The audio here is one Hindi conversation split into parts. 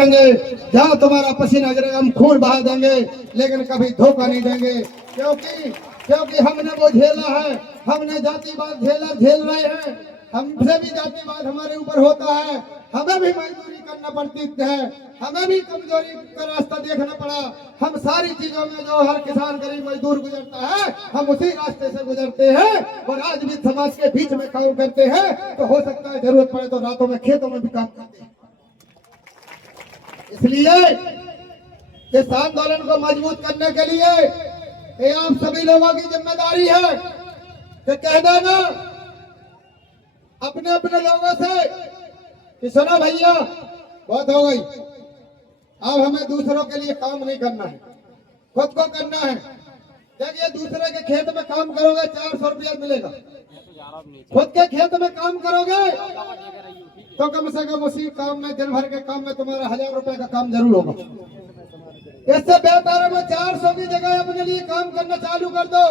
करेंगे, जहाँ तुम्हारा पसीना गिरेगा हम खून बहा देंगे, लेकिन कभी धोखा नहीं देंगे। क्योंकि हमने वो झेला है, हमने जातिवाद झेल रहे हैं, हमसे भी जातिवाद हमारे ऊपर होता है, हमें भी मजदूरी करना पड़ती है, हमें भी कमजोरी का रास्ता देखना पड़ा। हम सारी चीजों में जो हर किसान गरीब मजदूर गुजरता है, हम उसी रास्ते से गुजरते हैं और आज भी समाज के बीच में काम करते हैं। तो हो सकता है जरूरत पड़े तो रातों में खेतों में भी काम करते हैं। इसलिए इस आंदोलन को मजबूत करने के लिए ये आप सभी लोगों की जिम्मेदारी है कि कह देना अपने अपने लोगों से कि सुनो भैया बहुत हो गई, अब हमें दूसरों के लिए काम नहीं करना है, खुद को करना है। देखिए दूसरे के खेत में काम करोगे 400 रुपया मिलेगा, खुद के खेत में काम करोगे तो कम से कम उसी काम में दिन भर के काम में तुम्हारा 1000 रुपए का काम जरूर होगा। इससे बेहतर है वो 400 की जगह अपने लिए काम करना चालू कर दो।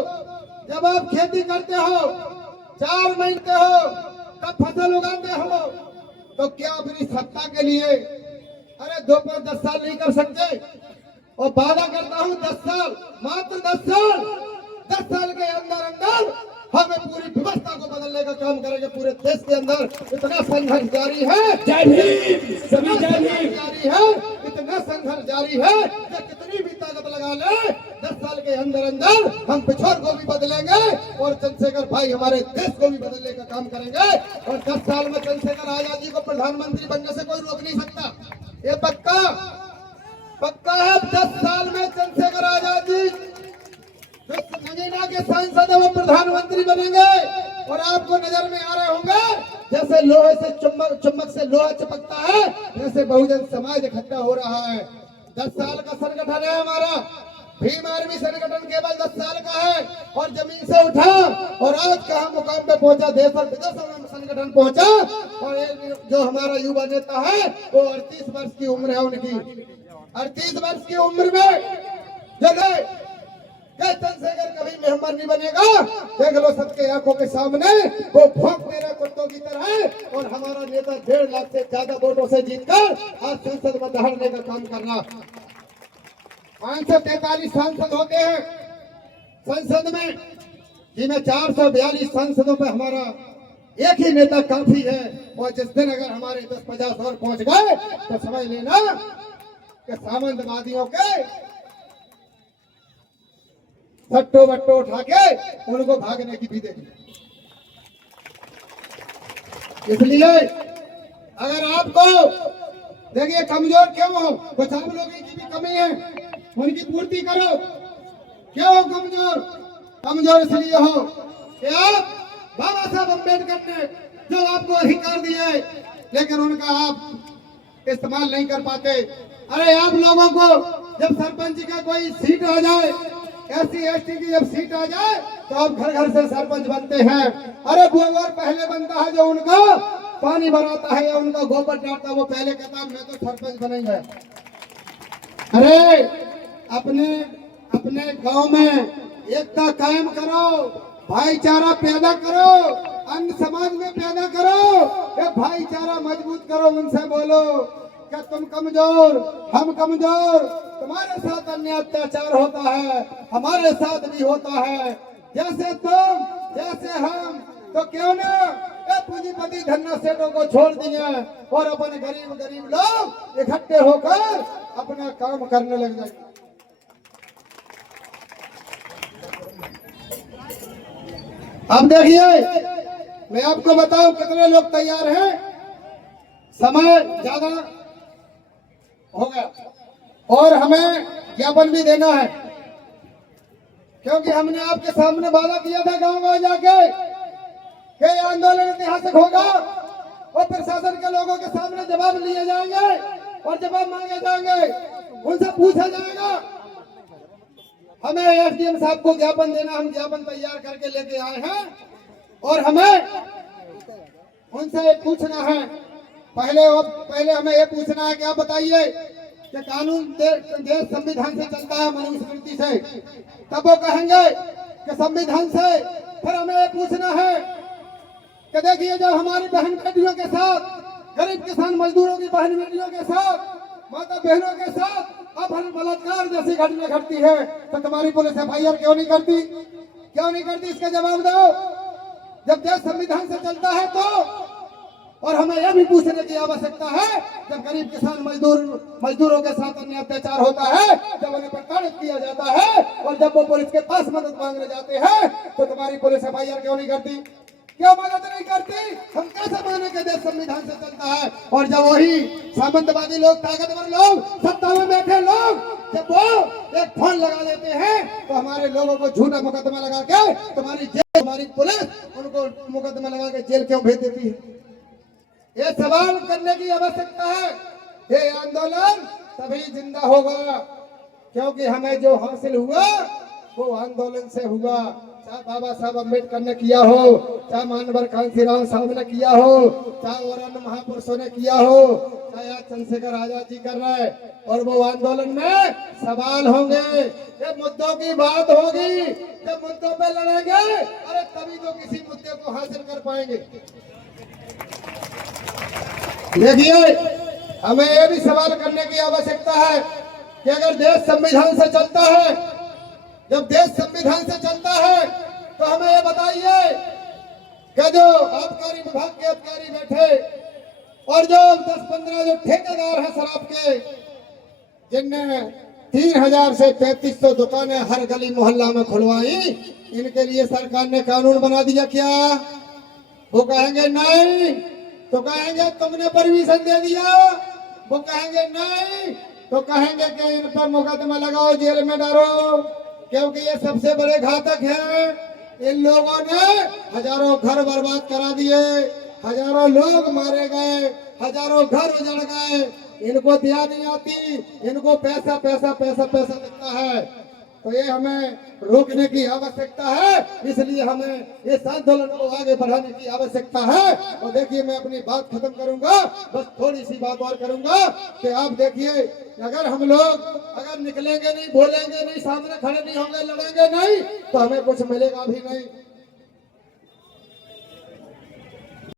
जब आप खेती करते हो 4 महीने हो तब फसल उगाते हो, तो क्या अपनी सत्ता के लिए अरे 2-5-10 साल नहीं कर सकते? और वादा करता हूँ 10 साल, मात्र 10 साल के अंदर अंदर हमें पूरी व्यवस्था को बदलने का काम करेंगे। पूरे देश के अंदर इतना संघर्ष जारी है, सभी जारी है, इतना संघर्ष जारी है कि कितनी भी ताकत लगा ले 10 साल के अंदर अंदर हम पिछोर को भी बदलेंगे और चंद्रशेखर भाई हमारे देश को भी बदलने का काम करेंगे। और 10 साल में चंद्रशेखर आजाद जी को प्रधानमंत्री बनने से कोई रोक नहीं सकता, ये पक्का है। 10 साल में चंद्रशेखर आजाद जी नगीना के सांसद वो प्रधानमंत्री बनेंगे। और आपको नजर में आ रहे होंगे जैसे लोहे से चुम्बक से लोहा चिपकता है, जैसे बहुजन समाज इकट्ठा हो रहा है। 10 साल का संगठन है हमारा भीम आर्मी संगठन, केवल 10 साल का है और जमीन से उठा और आज कहाँ मुकाम पे पहुंचा, देश और विदेशों में संगठन पहुंचा। और जो हमारा युवा नेता है वो 38 वर्ष की उम्र है उनकी, 38 वर्ष की उम्र में जगह चंद्रशेखर कभी मेहमान नहीं बनेगा। देख लो सबके आंखों के सामने वो भौंकते रहे कुत्तों की तरह। और हमारा नेता 1.5 लाख से ज्यादा वोटों से जीतकर आज संसद में दहाड़ने का काम कर रहा। 543 सांसद होते हैं संसद में, जिनमें 442 सांसदों पे हमारा एक ही नेता काफी है। और जिस दिन अगर हमारे 10-50 और पहुंच गए तो समझ लेना कि सामंतवादियों के सट्टो बट्टो उठा के उनको भागने की भी देगी। इसलिए अगर आपको देखिए कमजोर क्यों हो, कुछ आप लोगों की भी कमी है, उनकी पूर्ति करो। क्यों हो कमजोर इसलिए हो कि आप बाबा साहब अम्बेडकर ने जो आपको अधिकार दिए लेकिन उनका आप इस्तेमाल नहीं कर पाते। अरे आप लोगों को जब सरपंच का कोई सीट आ जाए, SC/ST की जब सीट आ जाए तो आप घर घर से सरपंच बनते हैं। अरे गोबर पहले बनता है जो उनका पानी भराता है या उनका गोबर डालता है, वो पहले कहता है मैं तो सरपंच बनेंगे। अरे अपने गांव में एकता कायम करो, भाईचारा पैदा करो, अन्य समाज में पैदा करो, ये भाईचारा मजबूत करो। उनसे बोलो क्या तुम कमजोर, हम कमजोर, तुम्हारे साथ अन्य अत्याचार होता है, हमारे साथ भी होता है, जैसे तुम जैसे हम। तो क्यों ना पूंजीपति धन्ना सेठों को छोड़ दिए और अपने गरीब लोग इकट्ठे होकर अपना काम करने लग जाएंगे। अब देखिए मैं आपको बताऊं कितने लोग तैयार हैं। समय ज्यादा हो गया और हमें ज्ञापन भी देना है, क्योंकि हमने आपके सामने वादा किया था गांव जाके कि आंदोलन ऐतिहासिक होगा और प्रशासन के लोगों के सामने जवाब लिए जाएंगे और जवाब मांगे जाएंगे, उनसे पूछा जाएगा। हमें SDM साहब को ज्ञापन देना, हम ज्ञापन तैयार करके लेके आए हैं और हमें उनसे पूछना है। पहले हमें ये पूछना है कि आप बताइए कि कानून देश संविधान से चलता है मनुस्मृति से, तब वो कहेंगे कि संविधान से। फिर हमें ये पूछना है कि देखिए जब हमारी बहन बेटियों के साथ, गरीब किसान मजदूरों की बहन बेटियों के साथ माता बहनों के साथ अपहरण बलात्कार जैसी घटना घटती है तो तुम्हारी पुलिस FIR क्यों नहीं करती? क्यों नहीं करती? इसका जवाब दो। जब देश संविधान से चलता है तो, और हमें यह भी पूछने की आवश्यकता है, जब गरीब किसान मजदूरों के साथ अन्य अत्याचार होता है, जब उन्हें प्रताड़ित किया जाता है और जब वो पुलिस के पास मदद मांगने जाते हैं तो तुम्हारी पुलिस FIR क्यों नहीं करती? क्यों मदद नहीं करती? हम कैसे माने के देश संविधान से चलता है? और जब वही सामंतवादी लोग, ताकतवर लोग, सत्ता में बैठे लोग, जब वो एक फोन लगा लेते हैं तो हमारे लोगों को झूठा मुकदमा लगा के तुम्हारी जेल, तुम्हारी पुलिस उनको मुकदमा लगा के जेल क्यों भेज देती है? ये सवाल करने की आवश्यकता है। ये आंदोलन तभी जिंदा होगा क्योंकि हमें जो हासिल हुआ वो आंदोलन से हुआ। चाहे बाबा साहब अम्बेडकर ने किया हो, चाहे मानवर कांसीराम साहब ने किया हो, चाहे और अन्य महापुरुषों ने किया हो, चाहे आज चंद्रशेखर आजाद जी कर रहे हैं। और वो आंदोलन में सवाल होंगे, ये मुद्दों की बात होगी। जब मुद्दों पे लड़ेंगे, अरे तभी तो किसी मुद्दे को हासिल कर पाएंगे। देखिए, हमें यह भी सवाल करने की आवश्यकता है कि अगर देश संविधान से चलता है, जब देश संविधान से चलता है तो हमें ये बताइए कि जो आबकारी विभाग के अधिकारी बैठे और जो 10-15 जो ठेकेदार हैं शराब के, जिनने 3000 से 3300 दुकानें हर गली मोहल्ला में खुलवाई, इनके लिए सरकार ने कानून बना दिया क्या? वो कहेंगे नहीं, तो कहेंगे तुमने परमिशन दे दिया। वो कहेंगे नहीं, तो कहेंगे कि इन पर मुकदमा लगाओ, जेल में डालो, क्योंकि ये सबसे बड़े घातक हैं। इन लोगों ने हजारों घर बर्बाद करा दिए, हजारों लोग मारे गए, हजारों घर उजड़ गए। इनको दिया नहीं आती, इनको पैसा पैसा पैसा पैसा दिखता है। तो ये हमें रोकने की आवश्यकता है, इसलिए हमें इस आंदोलन को आगे बढ़ाने की आवश्यकता है। और देखिए, मैं अपनी बात खत्म करूंगा, बस थोड़ी सी बात और करूंगा कि आप देखिए, अगर हम लोग अगर निकलेंगे नहीं, बोलेंगे नहीं, सामने खड़े नहीं होंगे, लड़ेंगे नहीं, तो हमें कुछ मिलेगा भी नहीं।